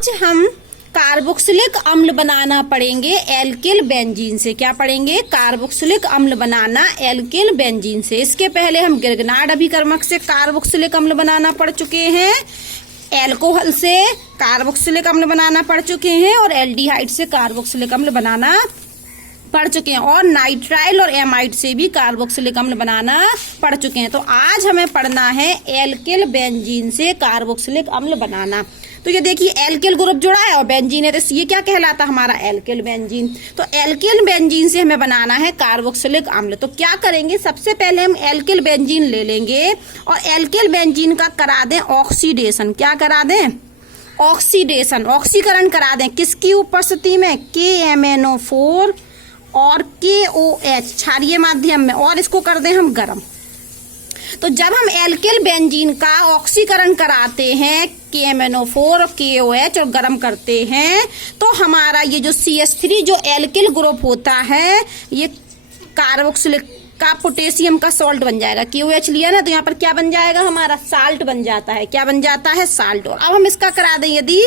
आज हम कार्बोक्सिलिक अम्ल बनाना पढ़ेंगे एल्किल बेंजीन से। क्या पढ़ेंगे? कार्बोक्सिलिक अम्ल बनाना एल्किल बेंजीन से। इसके पहले हम गिरगनार्ड अभिकर्मक से कार्बोक्सिलिक अम्ल बनाना पढ़ चुके हैं, एल्कोहल से कार्बोक्सिलिक अम्ल बनाना पढ़ चुके हैं और एल्डिहाइड से कार्बोक्सिलिक अम्ल बनाना पढ़ चुके हैं और नाइट्राइल और एमाइड से भी कार्बोक्सिलिक अम्ल बनाना पढ़ चुके हैं। तो आज हमें पढ़ना है एल्किल बेंजीन से कार्बोक्सिलिक अम्ल बनाना। तो ये देखिए एल्किल ग्रुप जुड़ा है और बेंजीन है, तो ये क्या कहलाता है? हमारा एल्किल बेंजीन। तो एल्किल बेंजीन से हमें बनाना है कार्बोक्सिलिक अम्ल। तो क्या करेंगे? सबसे पहले हम एल्किल बेंजीन ले लेंगे और एल्किल बेंजीन का करा दें ऑक्सीडेशन। क्या करा दें? ऑक्सीडेशन, ऑक्सीकरण करा दें। किसकी उपस्थिति में? KMnO4 और KOH क्षारीय माध्यम में, और इसको कर दें हम गर्म। तो जब हम एल्किल बेंजीन का ऑक्सीकरण कराते हैं KMnO4 और KOH और गर्म करते हैं तो हमारा ये जो CH3 जो एल्किल ग्रुप होता है ये कार्बोक्सिलिक का पोटेशियम का सॉल्ट बन जाएगा। KOH लिया ना तो यहाँ पर क्या बन जाएगा? हमारा साल्ट बन जाता है। क्या बन जाता है? साल्ट। और अब हम इसका करा दें यदि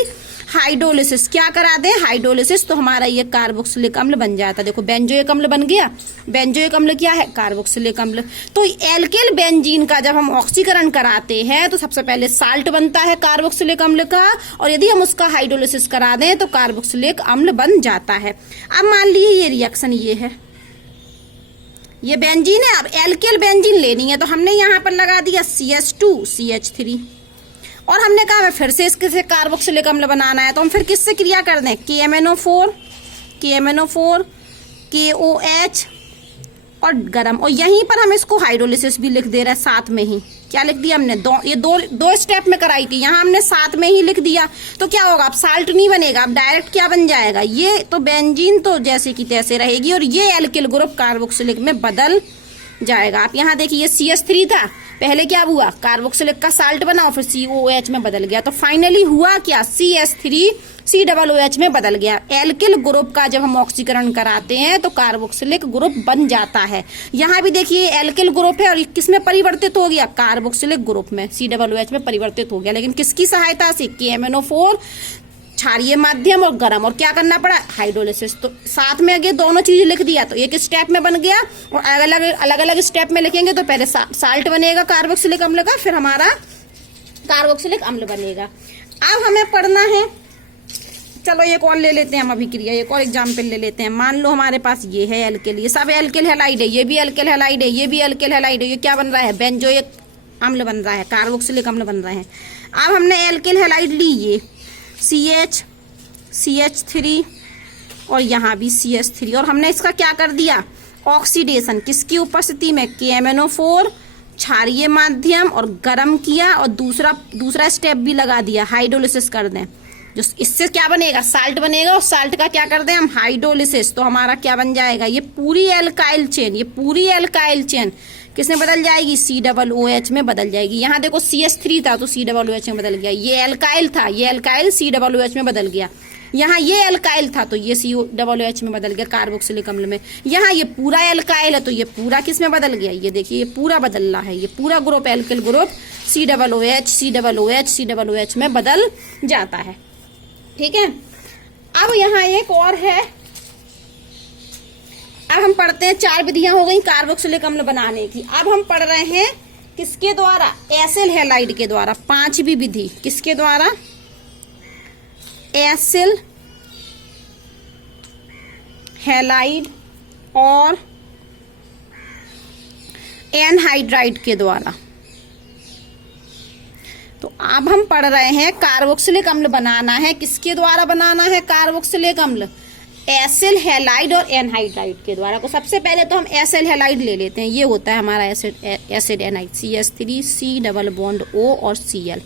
हाइड्रोलिसिस। क्या करा दें? हाइड्रोलिसिस। तो हमारा ये कार्बोक्सिलिक अम्ल बन जाता है। देखो बेंजोइक अम्ल बन गया। बेंजोइक अम्ल क्या है? कार्बोक्सिलिक अम्ल। तो एल्किल बेंजीन का जब हम ऑक्सीकरण कराते हैं तो सबसे पहले साल्ट बनता है कार्बोक्सिलिक अम्ल का, और यदि हम उसका हाइड्रोलिसिस करा दें तो कार्बोक्सिलिक अम्ल बन जाता है। अब मान लीजिए ये रिएक्शन ये है, ये बेंजीन है। अब एल्किल बेंजीन लेनी है तो हमने यहाँ पर लगा दिया CH2 CH3 और हमने कहा हमें फिर से इसके से कार्बोक्सिलिक अम्ल बनाना है तो हम फिर किससे क्रिया कर दें? KMnO4 KOH और गर्म। और यहीं पर हम इसको हाइड्रोलिसिस भी लिख दे रहे हैं साथ में ही। क्या लिख दिया हमने? दो स्टेप में कराई थी, यहाँ हमने साथ में ही लिख दिया। तो क्या होगा? अब साल्ट नहीं बनेगा, अब डायरेक्ट क्या बन जाएगा? ये तो बेंजीन तो जैसे की तैसे रहेगी और ये एल्किल ग्रुप कार्बोक्सिलिक में बदल जाएगा। आप यहाँ देखिए ये CH3 था, पहले क्या हुआ? कार्बोक्सिलिक का साल्ट बना और फिर COH में बदल गया। तो फाइनली हुआ क्या? CH3 COOH में बदल गया। एल्किल ग्रुप का जब हम ऑक्सीकरण कराते हैं तो कार्बोक्सिलिक ग्रुप बन जाता है। यहाँ भी देखिए एल्किल ग्रुप है और किस में परिवर्तित हो गया? कार्बोक्सिलिक ग्रुप में, COOH में परिवर्तित हो गया। लेकिन किसकी सहायता से? KMnO4 क्षारीय माध्यम और गर्म। और क्या करना पड़ा? हाइड्रोलिसिस। तो साथ में अगर दोनों चीजें लिख दिया तो एक स्टेप में बन गया, और अलग अलग स्टेप में लिखेंगे तो पहले साल्ट बनेगा कार्बोक्सिलिक अम्ल का, फिर हमारा कार्बोक्सिलिक अम्ल बनेगा। अब हमें पढ़ना है, चलो एक और ले लेते हैं हम अभिक्रिया, एक और एग्जाम्पल ले लेते हैं। मान लो हमारे पास ये है एल्किल, ये सब एल्किल हैलाइड है, ये भी एल्किल हैलाइड है, ये भी एल्किल हैलाइड है। ये क्या बन रहा है? बेंजोइक अम्ल बन रहा है, कार्बोक्सिलिक अम्ल बन रहे हैं। अब हमने एल्किल हैलाइड ली, ये CH3 और यहाँ भी CH3, और हमने इसका क्या कर दिया? ऑक्सीडेशन। किसकी उपस्थिति में? KMnO4 क्षारीय माध्यम और गर्म किया, और दूसरा स्टेप भी लगा दिया, हाइड्रोलिसिस कर दें। जो इससे क्या बनेगा? साल्ट बनेगा, और साल्ट का क्या कर दें हम? हाइड्रोलिसिस। तो हमारा क्या बन जाएगा? ये पूरी एल्काइल चेन किसमें बदल जाएगी? COOH में बदल जाएगी। यहाँ देखो CH3 था तो COOH में बदल गया। ये एल्काइल था, ये एल्काइल COOH में बदल गया। यहाँ ये एल्काइल था तो ये COOH में बदल गया कार्बोक्सिलिक अम्ल में। यहाँ ये पूरा एल्काइल है तो ये पूरा किस में बदल गया? ये देखिए ये पूरा बदल रहा है, ये पूरा ग्रुप एल्किल ग्रुप COOH में बदल जाता है। ठीक है। अब यहाँ एक और है, अब हम पढ़ते हैं। 4 विधियां हो गई कार्बोक्सिलिक अम्ल बनाने की। अब हम पढ़ रहे हैं किसके द्वारा? एसिल हैलाइड के द्वारा। 5वीं विधि किसके द्वारा? एसिल हैलाइड और एनहाइड्राइड के द्वारा। तो अब हम पढ़ रहे हैं कार्बोक्सिलिक अम्ल बनाना है। किसके द्वारा बनाना है कार्बोक्सिलिक अम्ल? एसिल हैलाइड और एनहाइड्राइड के द्वारा। तो सबसे पहले तो हम एसिल हैलाइड ले लेते हैं। ये होता है हमारा एसिड एनाइड, CH3 C double bond O और Cl।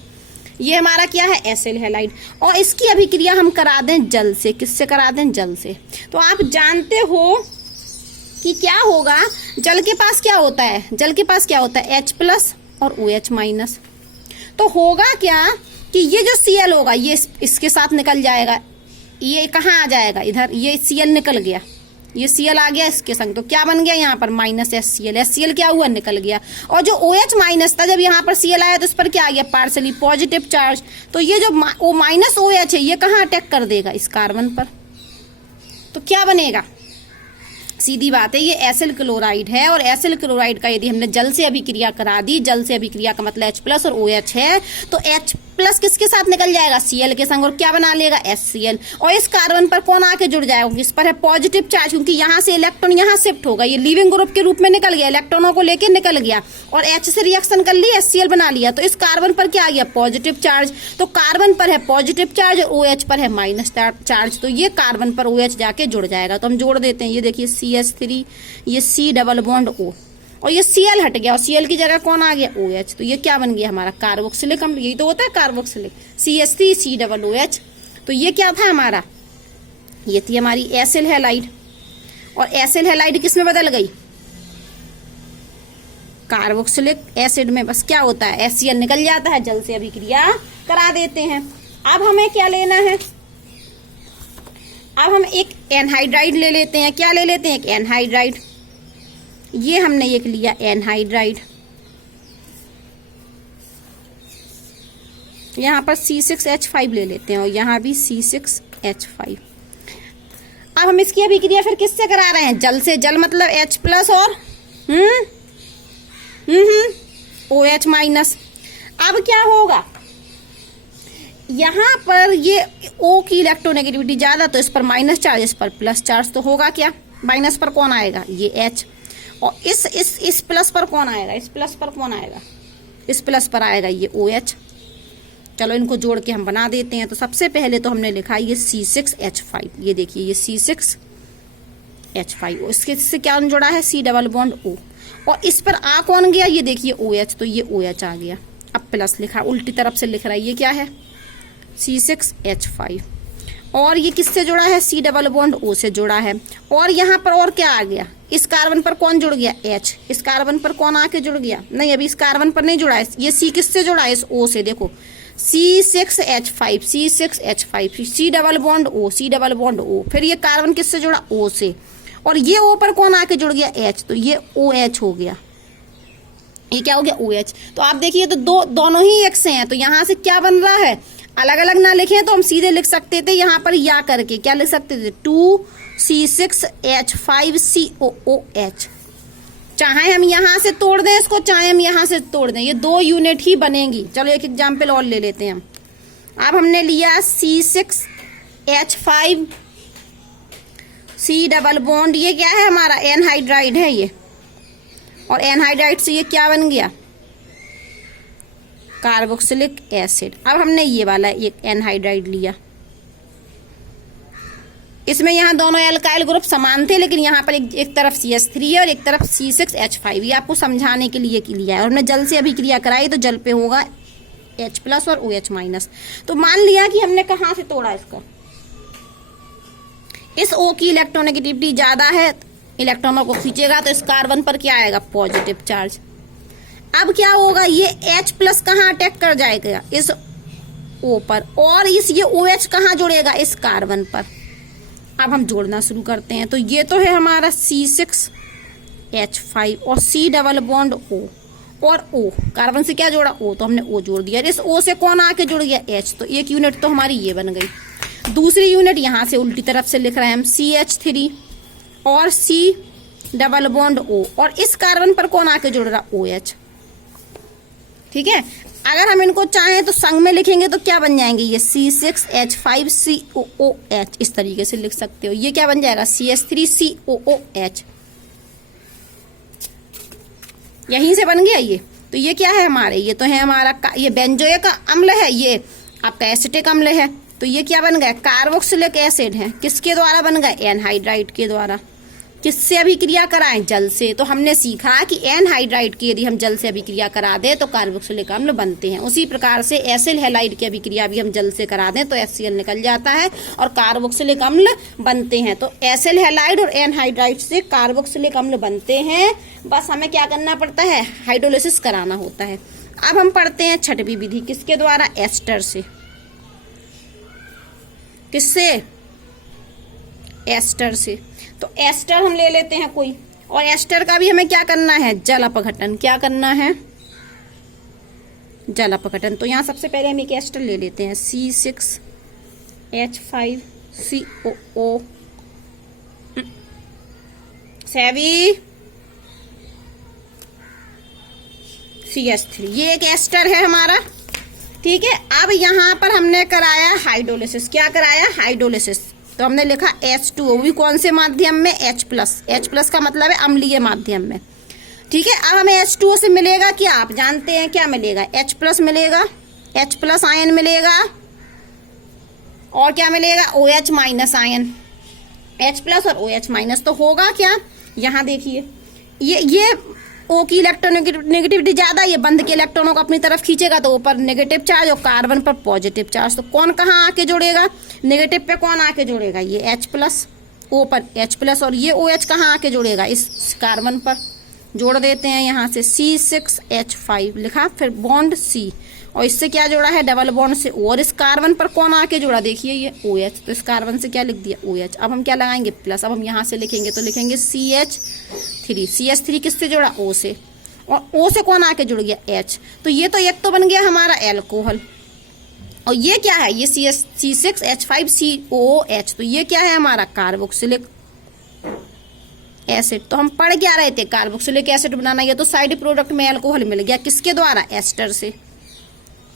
ये हमारा क्या है? Acyl halide. और इसकी अभिक्रिया हम करा दें जल से। किससे करा दें? जल से। तो आप जानते हो कि क्या होगा? जल के पास क्या होता है? जल के पास क्या होता है? H+ और OH-। तो होगा क्या कि ये जो Cl होगा ये इसके साथ निकल जाएगा, ये कहाँ आ जाएगा? इधर। ये Cl निकल गया, ये Cl आ गया इसके संग, तो क्या बन गया यहाँ पर माइनस HCl। HCl क्या हुआ, निकल गया। और जो OH माइनस था, जब यहाँ पर Cl आया तो इस पर क्या आ गया, पार्सली पॉजिटिव चार्ज। तो ये जो O माइनस OH है, ये कहाँ अटैक कर देगा, इस कार्बन पर। तो क्या बनेगा, सीधी बात है, ये एसिल क्लोराइड है। और एसिल क्लोराइड का यदि हमने जल से अभिक्रिया करा दी, जल से अभिक्रिया का मतलब H+ और OH है, तो H+ किसके साथ निकल जाएगा, Cl के संग, और क्या बना लेगा, HCl। और इस कार्बन पर कौन आके जुड़ जाएगा, इस पर है पॉजिटिव चार्ज, क्योंकि यहाँ से इलेक्ट्रॉन यहाँ शिफ्ट होगा, ये लीविंग ग्रुप के रूप में निकल गया, इलेक्ट्रॉनों को लेके निकल गया और H से रिएक्शन कर लिया, HCl बना लिया। तो इस कार्बन पर क्या आ गया, पॉजिटिव चार्ज। तो कार्बन पर है पॉजिटिव चार्ज और OH पर है माइनस चार्ज, तो ये कार्बन पर OH जाके जुड़ जाएगा। तो हम जोड़ देते हैं, ये देखिए CH3, ये C डबल बॉन्ड O, और ये Cl हट गया और Cl की जगह कौन आ गया, OH। तो ये क्या बन गया हमारा, कार्बोक्सिलिक अम्ल। यही तो होता है carboxylic, CH3 C double OH। तो ये क्या था हमारा, ये थी हमारी एसिल हैलाइड। और एसिल हैलाइड किस में बदल गई, कार्बोक्सिलिक एसिड में। बस क्या होता है, HCl निकल जाता है, जल से अभिक्रिया करा देते हैं। अब हमें क्या लेना है, अब हम एक एनहाइड्राइड ले लेते हैं। क्या ले लेते हैं, एक एनहाइड्राइड। ये हमने एक लिया एनहाइड्राइड, यहां पर C6H5 ले लेते हैं और यहां भी C6H5। अब हम इसकी अभिक्रिया फिर किससे करा रहे हैं, जल से। जल मतलब H+ और OH माइनस। अब क्या होगा, यहां पर ये O की इलेक्ट्रोनेगेटिविटी ज्यादा, तो इस पर माइनस चार्ज, इस पर प्लस चार्ज। तो होगा क्या, माइनस पर कौन आएगा, ये H। और इस प्लस पर कौन आएगा, इस प्लस पर कौन आएगा, इस प्लस पर आएगा ये OH। चलो इनको जोड़ के हम बना देते हैं। तो सबसे पहले तो हमने लिखा ये C6H5, ये देखिए ये C6H5, इसके से क्या जुड़ा है, C डबल बॉन्ड O। और इस पर आ कौन गया, ये देखिए OH, तो ये OH आ गया। अब प्लस लिखा, उल्टी तरफ से लिख रहा है, ये क्या है, C6H5। और ये किससे जुड़ा है, C डबल बॉन्ड O से जुड़ा है। और यहाँ पर और क्या आ गया, इस कार्बन पर कौन जुड़ गया, H। इस कार्बन पर कौन आके जुड़ गया, नहीं अभी इस कार्बन पर नहीं जुड़ा है, ये C किससे जुड़ा है, इस O से। देखो C6H5, C6H5, C double bond O, C double bond O। फिर ये कार्बन किससे जुड़ा, O से। और ये O पर कौन आके जुड़ गया, H, तो ये OH हो गया। ये क्या हो गया, OH। तो आप देखिए, तो दोनों ही एक से हैं, तो यहाँ से क्या बन रहा है, अलग अलग ना लिखें तो हम सीधे लिख सकते थे यहाँ पर या करके, क्या लिख सकते थे, 2C6H5COOH। चाहे हम यहाँ से तोड़ दें इसको, चाहे हम यहाँ से तोड़ दें, ये 2 यूनिट ही बनेंगी। चलो एक एग्जाम्पल और ले लेते हैं हम। अब हमने लिया C6H5 C डबल बॉन्ड, ये क्या है हमारा, एनहाइड्राइड है ये। और एनहाइड्राइड से ये क्या बन गया, कार्बोक्सिलिक एसिड। अब हमने ये वाला एक एनहाइड्राइड लिया, इसमें यहाँ दोनों एल्काइल ग्रुप समान थे, लेकिन यहाँ पर एक तरफ CH3 है और एक तरफ C6H5। ये आपको समझाने के लिए लिया है। और हमने जल से अभिक्रिया कराई, तो जल पे होगा H+ और OH माइनस। तो मान लिया कि हमने कहाँ से तोड़ा इसका, इस O की इलेक्ट्रोनेगेटिविटी ज्यादा है, इलेक्ट्रॉनों को खींचेगा, तो इस कार्बन पर क्या आएगा, पॉजिटिव चार्ज। अब क्या होगा, ये H+ कहाँ अटैक कर जाएगा, इस O पर। और ये OH कहाँ जुड़ेगा, इस कार्बन पर। अब हम जोड़ना शुरू करते हैं। तो ये तो है हमारा C6H5 और C डबल बॉन्ड O और O, कार्बन से क्या जोड़ा, O, तो हमने O जोड़ दिया। इस O से कौन आके जुड़ गया, H। तो एक यूनिट तो हमारी ये बन गई। दूसरी यूनिट यहाँ से उल्टी तरफ से लिख रहे हैं हम, CH3 और C डबल बॉन्ड O, और इस कार्बन पर कौन आके जुड़ रहा, OH। ठीक है, अगर हम इनको चाहें तो संग में लिखेंगे तो क्या बन जाएंगे, ये C6H5COOH, इस तरीके से लिख सकते हो। ये क्या बन जाएगा, CH3COOH, यहीं से बन गया ये। तो ये क्या है हमारे, ये तो है हमारा, ये बेंजोइक अम्ल है, ये आपका एसिटिक अम्ल है। तो ये क्या बन गया, कार्बोक्सिलिक एसिड है। किसके द्वारा बन गया, एनहाइड्राइड के द्वारा। किससे अभिक्रिया कराएं, जल से। तो हमने सीखा कि एनहाइड्राइड की यदि हम जल से अभिक्रिया करा दें तो कार्बोक्सिलिक अम्ल बनते हैं। उसी प्रकार से एसिल हैलाइड की अभिक्रिया भी हम जल से करा दें तो HCl निकल जाता है और कार्बोक्सिलिक अम्ल बनते हैं। तो एसिल हैलाइड और एनहाइड्राइड से कार्बोक्सिलिक अम्ल बनते हैं। बस हमें क्या करना पड़ता है, हाइड्रोलिसिस कराना होता है। अब हम पढ़ते हैं छठवीं विधि, किसके द्वारा, एस्टर से। किससे, एस्टर से। तो एस्टर हम ले लेते हैं कोई, और एस्टर का भी हमें क्या करना है, जल अपघटन। क्या करना है, जल अपघटन। तो यहाँ सबसे पहले हम एक एस्टर ले लेते हैं, C6H5COO 7 CH3, ये एक एस्टर है हमारा। ठीक है, अब यहाँ पर हमने कराया हाइड्रोलिसिस। क्या कराया, हाइड्रोलिसिस। तो हमने लिखा H2O, भी कौन से माध्यम में, H+ का मतलब है अम्लीय माध्यम में। ठीक है, अब हमें H2O से मिलेगा क्या, आप जानते हैं क्या मिलेगा, H+ मिलेगा, H+ आयन मिलेगा, और क्या मिलेगा, OH- आयन। H+ और OH- तो होगा क्या, यहाँ देखिए ये O की इलेक्ट्रोनेगेटिविटी ज्यादा, ये बंद के इलेक्ट्रॉनों को अपनी तरफ खींचेगा, तो ऊपर नेगेटिव चार्ज और कार्बन पर पॉजिटिव चार्ज। तो कौन कहाँ आके जुड़ेगा, नेगेटिव पे कौन आके जुड़ेगा, ये H+, O पर H+, और ये OH कहाँ आके जुड़ेगा, इस कार्बन पर। जोड़ देते हैं यहाँ से C6H5 लिखा, फिर बॉन्ड C, और इससे क्या जोड़ा है, डबल बॉन्ड से, और इस कार्बन पर कौन आके जुड़ा, देखिए ये OH, तो इस कार्बन से क्या लिख दिया, OH। अब हम क्या लगाएंगे, प्लस। अब हम यहाँ से लिखेंगे तो लिखेंगे CH3 किससे जुड़ा, O से, और O से कौन आके जुड़ गया, H। तो ये तो एक तो बन गया हमारा एल्कोहल, और ये क्या है, ये C6H5COOH, तो ये क्या है हमारा कार्बोक्सिलिक एसिड। तो हम पढ़ क्या रहे थे, कार्बोक्सिलिक एसिड बनाना, ये तो साइड प्रोडक्ट में एल्कोहल मिल गया, किसके द्वारा, एस्टर से।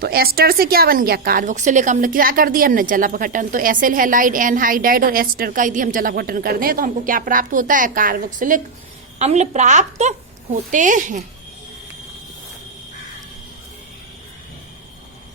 तो एस्टर से क्या बन गया, कार्बोक्सिलिक अम्ल। क्या कर दिया हमने, जल अपघटन। तो एसिल हैलाइड एनहाइड्राइड और एस्टर का यदि हम जल अपघटन कर दें तो हमको क्या प्राप्त होता है, कार्बोक्सिलिक अम्ल प्राप्त होते हैं।